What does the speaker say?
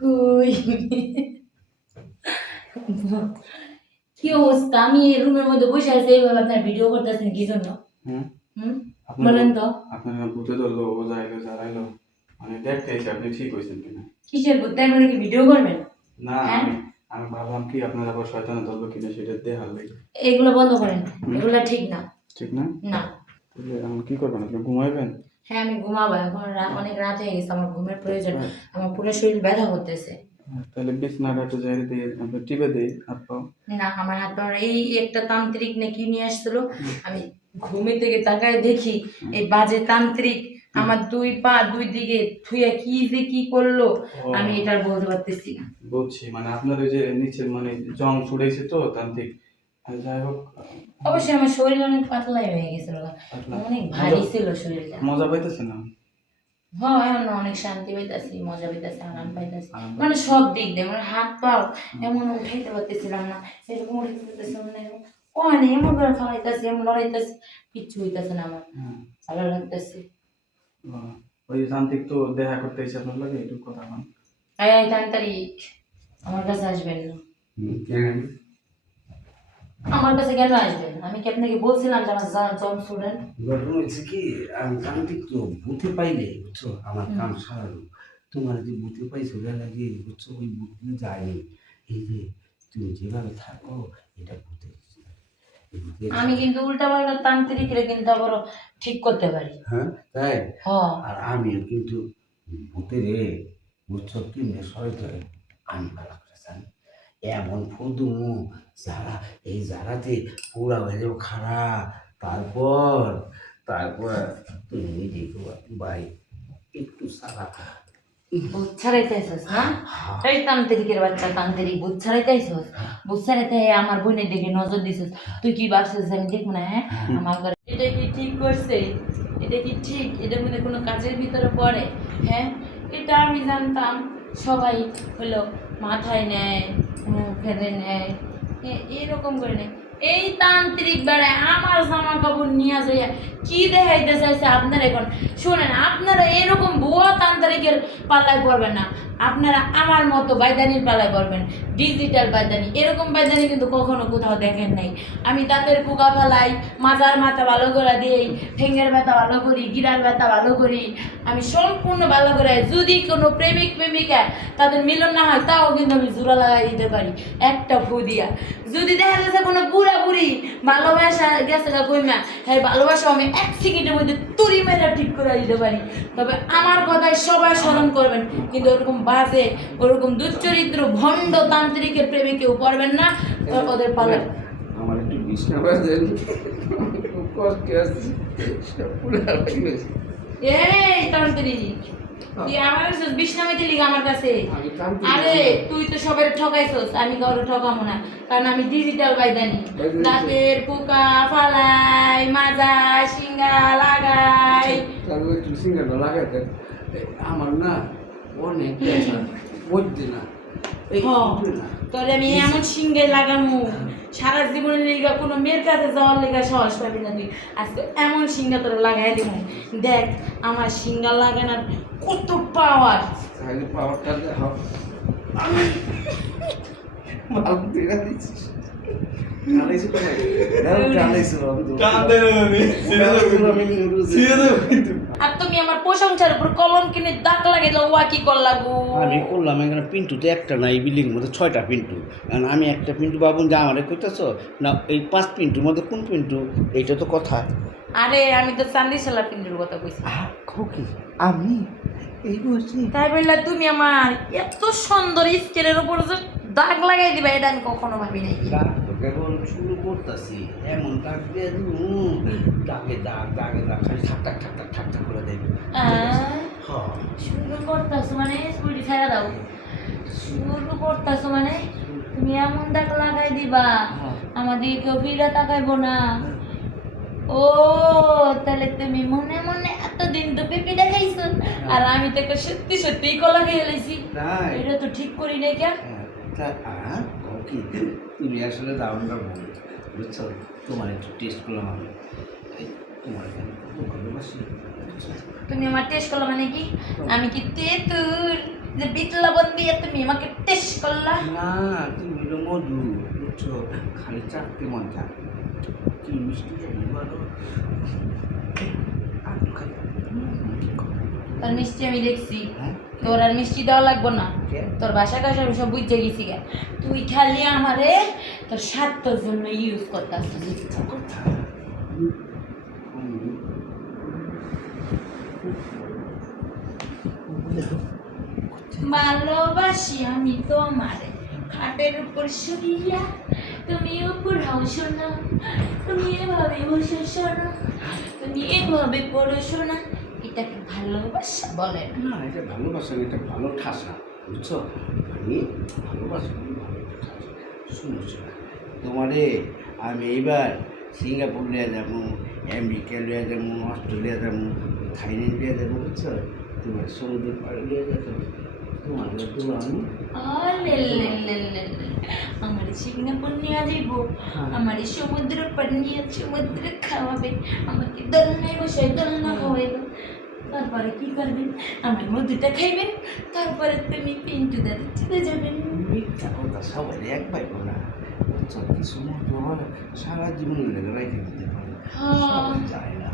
কই কি অবস্থা? আমি রুমের মধ্যে বসে আছি, এইভাবে আপনার ভিডিও করতেছেন কি জন্য? হুম হুম আপনার বলেন তো। আপনার ভূতে ধরলো, ও যাইলো যারাইলো, মানে দেখতে এসে আপনি ঠিক হয়েছেন কিনা। কিসের ভূত? তাই বলে কি ভিডিও করবেন? না হ্যাঁ, আমি আমি ভাবলাম কি আপনার আবার শয়তানে ধরলো কিনা সেটা দেখার লাগে। এগুলো বন্ধ করেন, এগুলো ঠিক না। ঠিক না? না। তাহলে এখন কি করবেন, আপনি ঘুমাইবেন? হ্যাঁ, আমি ঘুমাবো এখন, অনেক রাত হয়ে গেছে, আমার ঘুমের প্রয়োজন। হ্যাঁ। আমার পুরো শরীর ব্যথা করতেছে। তাহলে বিছনাটা একটু জায়গা দিয়ে আপনি টিপে দিই হাত পাও। না, আমার হাত পা এই একটা তান্ত্রিক না কি নিয়ে আসছিল, আমি ঘুমে থেকে তাকায় দেখি এই বাজে তান্ত্রিক আমার দুই পা দুই দিকে থুয়া কি যে কি করলো, আমি এটা আর বলতে পারতেছি না। বুঝছি, মানে আপনার ওই যে নিচে মানে জং ছুড়েছে তো তান্ত্রিক। যাই হোক, অবশ্যই আমার শরীর অনেক পাতলাই হয়ে গেছিল, পাতলা। অনেক ভারী ছিল শরীরটা। মজা পাইতেছে না? হ্যাঁ, এখন অনেক শান্তি পাইতাছি, মজা পাইতাছি, আরাম পাইতাছি, মানে সব দিক দিয়ে মানে হাত পাও এমন উঠাইতে পারতেছিলাম না, এরকম উঠাইতে পারতেছিলাম না, এরকম ওখানে এমন করে ফালাইতাছি, এমন লড়াইতাছি, কিচ্ছু হইতাছে না আমার, ভালো লাগতেছে। ওই তান্ত্রিক তো দেখা করতে এসে আপনার লাগে একটু কথা বল। এই তান্ত্রিক আমার কাছে আসবেন না। আমার কাছে কেন আসবেন? আমি কি আপনাকে বলছিলাম যে আমার জব স্টুডেন্ট? ঘটনা হচ্ছে কি, আমি তান্ত্রিক তো ভূতে পাইলে বুঝছো আমার কাম সারানো। তোমার যে ভূতে পাইছো ওটা লাগে বুঝছো, ওই ভূতে যায়নি। এই যে তুমি যেভাবে থাকো এটা ভূতে আমি কিন্তু উল্টা পাল্টা তান্ত্রিকরে কিন্তু আবার ঠিক করতে পারি। হ্যাঁ তাই। হ্যাঁ, আর আমিও কিন্তু ভূতের বুঝছো কেমনে সরাইতে হয় আমি ভালো করে জানি। এমন ফুদুমু যারা এই যারাতে পুরা হয়ে যাবো খারাপ। তারপর তারপর তুমি দেখো ভাই একটু সারা ভূত ছাড়াইতে আইসস না? এই তান্ত্রিকের বাচ্চা, তান্ত্রিক ভূত ছাড়াইতে আইসস? ভূত ছাড়াইতে আমার বোনের দিকে নজর দিছিস, তুই কি ভাবছিস আমি দেখবো না? হ্যাঁ, আমার ঘরে এটা কি ঠিক করছে? এটা কি ঠিক? এটার মধ্যে কোনো কাজের ভিতরে পড়ে? হ্যাঁ, এটা আমি জানতাম সবাই হলো মাথায় নেয়, ফেলে নেয়, এরকম করে নেয়। এই তান্ত্রিক বেড়ায় আমার জামা কাপড় নিয়ে যায়, কি দেখাইতে চাইছে আপনারা? এখন শোনেন, আপনারা এরকম ভুয়া তান্ত্রিকের পাল্লায় পড়বেন না, আপনারা আমার মতো বাইদানির পাল্লায় পড়বেন, ডিজিটাল বাইদানি। এরকম বাইদানি কিন্তু কখনো কোথাও দেখেন নাই। আমি দাঁতের পোকা ফালাই, মাথার মাথা ভালো করে দিই, ঠেঙ্গের ব্যথা ভালো করি, গিরার ব্যথা ভালো করি, আমি সম্পূর্ণ ভালো করে। যদি কোনো প্রেমিক প্রেমিকা তাদের মিলন না হয় তাও কিন্তু আমি জোড়া লাগাই দিতে পারি একটা ফু দিয়া। যদি দেখা যাচ্ছে কোনো বুড়া বুড়ি ভালোবাসা গেছে গা কইমা, হ্যাঁ ভালোবাসা আমি এক সেকেন্ডের মধ্যে তুড়ি মেরা ঠিক করে দিতে পারি। তবে আমার কথায় সবাই স্মরণ করবেন, কিন্তু ওরকম বাজে ওরকম দুশ্চরিত্র ভণ্ড তান্ত্রিকের প্রেমে কেউ পড়বেন না, ওদের পালে। আমার একটু বিছনা বাজেন খুব কষ্ট আছে সব পুরা লাগবে। এই তান্ত্রিক, তুই আমার বিষ্ণামিতে লিখ আমার কাছে। আরে তুই তো সবাই ঠকাইছস, আমি কারো ঠকাবো না, কারণ আমি ডিজিটাল বাইদানি। দাঁতের পোকা ফালাই, মাজা সিঙ্গা লাগাই। তাহলে একটু সিঙ্গাটা লাগাতে আমার না অনেক ব্যথা বলতে না এই না তাহলে আমি এমন সিঙ্গে লাগামু, সারা জীবনের লেগা কোনো মেয়ের কাছে যাওয়ার লেগা সাহস পাবি না তুই। আজকে এমন সিঙ্গা তোরা লাগাই দিব, দেখ আমার সিঙ্গা লাগানোর কত পাওয়ার। তাহলে পাওয়ারটা দেখাও। আমি ভালো দেখা দিচ্ছিস টানাইছো তো ভাই টানাইছো আর তুমি আমার প্রশংসার উপর কলম কিনে দাগ লাগে দাও, ওয়া কি করলা গো? আমি করলাম এখানে পিন্টু তো একটা না, এই বিল্ডিং মধ্যে 6টা পিন্টু। কারণ আমি একটা পিন্টু বাবুন যে আমারে কইতেছো না, এই 5 পিন্টুর মধ্যে কোন পিন্টু এইটা তো কথা। আরে আমি তো চান্দিশালা পিন্ডুর কথা কইছি। খুকি আমি এই বলছি তাই বললা তুমি আমার এত সুন্দর স্কেলের উপর যে দাগ লাগাই দিবা, এটা আমি কখনো ভাবি নাই। কেবল শুরু করতেছি এমন দাগ দিয়ে দাগে দাগ দাগে দাগ খালি ঠাক ঠাক ঠাক ঠাক ঠাক ঠাক করে দেবে। শুরু করতেছো মানে স্কুলটি ছেড়ে দাও। শুরু করতেছো মানে তুমি এমন দাগ লাগাই দিবা আমাদের কেউ ফিরে তাকাইবো না। ও তাহলে তুমি মনে মনে এতদিন তো পেঁপে দেখাইছো, আর আমি তো সত্যি সত্যি কলা খেয়ে এলাইছি। এটা তো ঠিক করি নাই কেন? তুমি আসলে দারুণটা বল বুঝছো, তোমার একটু টেস্ট করলাম আমি, তোমার ভালোবাসি। তুমি আমার টেস্ট করলো মানে কি? আমি কি তেতুর? যে বিট লবণ দিয়ে তুমি আমাকে টেস্ট করলা। না তুমি হলো মধু বুঝছো, খালি চাকরি মন চাক কি মিষ্টি জানি বলো। আলু খাই তোর মিষ্টি আমি দেখছি, হ্যাঁ তোর আর মিষ্টি দেওয়া লাগবো না, কে? তোর বাসা কাছে সব বুঝতে গেছি গে। তুই খালি আমারে তোর স্বার্থের জন্য ইউজ করতেছিস। কথা ভালোবাসি আমি তোমারে খাটের উপর শুইয়া, তুমি উপর হাও শোনা, তুমি এভাবে বসে শোনা, তুমি এভাবে পড়াশোনা, এটাকে ভালোবাসা বলে না। না এটা ভালোবাসা না, এটা ভালো ঠাসা বুঝছো। আমি ভালোবাসা ভালো ঠাসা। শুনো শোনা, তোমারে আমি এইবার সিঙ্গাপুর লিয়ে যাবো, আমেরিকা লিয়ে যাবো, অস্ট্রেলিয়া যাবো, থাইল্যান্ড লিয়ে যাবো বুঝছো। তোমার সমুদ্র পাড়ে লিয়ে যাবো, তোমার তো আমি আমার সিঙ্গাপুর নিয়ে যাইব, আমার সমুদ্র পার নিয়ে সমুদ্রে খাওয়াবে, আমাকে দোলনায় বসে দোলনা খাওয়াইব, তারপরে কি করবেন আমার মধুটা খাইবেন, তারপরে তুমি পিন্টু দাদা চলে যাবেন। মিথ্যা কথা সবাই এক পাই না বুঝছো। কিছু মতো আমার সারা জীবন লেগে রেখে দিতে পারে, হ্যাঁ। সবাই যায় না।